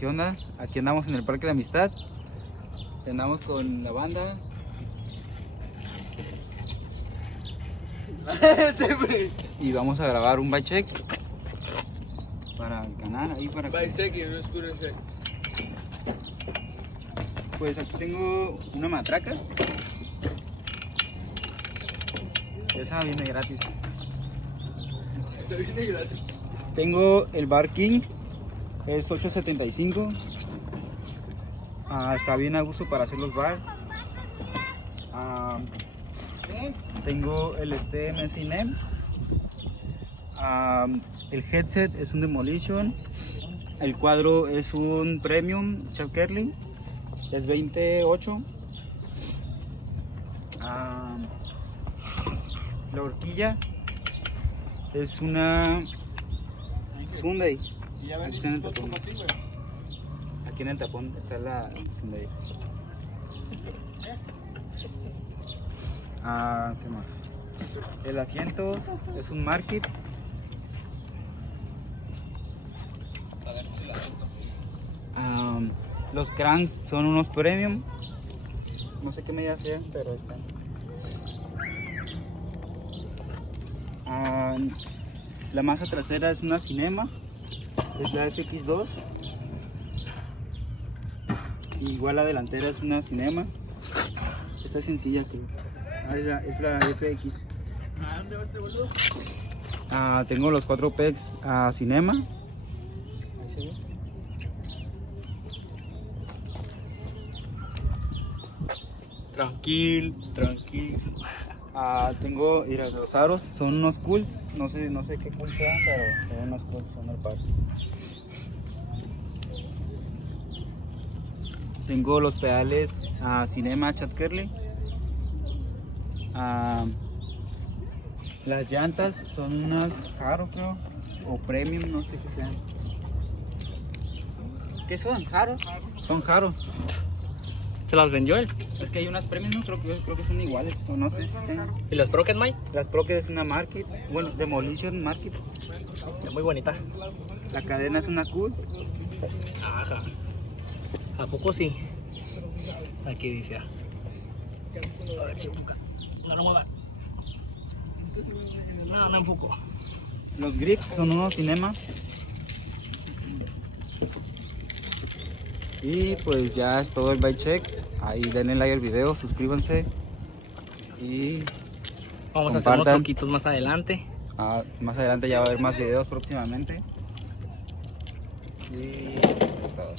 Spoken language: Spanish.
¿Qué onda? Aquí andamos en el Parque de la Amistad. Andamos con la banda. Y vamos a grabar un bike check para el canal, ahí para Bike check y no scooter check. Pues aquí tengo una matraca. Esa viene gratis. Eso viene gratis. Tengo el Bar King, es 875. Está bien a gusto para hacer los bar. Tengo el STM Cinem. El headset es un Demolition. El cuadro es un Premium Chuck Kerling, es 28. La horquilla es una Sunday. Aquí está en el tapón. Aquí en el tapón está la Sunday. ¿Qué más? El asiento es un Market. Los cranks son unos Premium. No sé qué medida sean, pero están. La masa trasera es una Cinema, es la FX2. Igual la delantera es una Cinema. Está sencilla, creo. Es la FX. ¿Dónde va este boludo? Tengo los 4 pegs Cinema. Ahí se ve. Tranquilo, tranquilo. Tengo, mira, los aros son unos cool. No sé qué cool sean, pero son unos cool, son el par. Tengo los pedales Cinema Chuck Kerling. Las llantas son unas Haro, creo, o Premium, no sé qué sean. ¿Qué son? ¿Haro? Son Haro. ¿Se las vendió él? Es que hay unas Premium, no creo que son iguales, o no sé si sean. ¿Y las Procket, Mike? Las Procket es una Market, bueno, Demolition Market. Es muy bonita. La cadena es una Cool. Ajá. ¿A poco sí? Aquí dice. A ver si enfoca. No lo muevas. No enfoco. Los grips son unos Cinema. Y pues ya es todo el bike check. Ahí denle like al video, suscríbanse. Y Vamos a hacer unos compartan. truquitos más adelante. Más adelante ya va a haber más videos próximamente. Y eso es todo.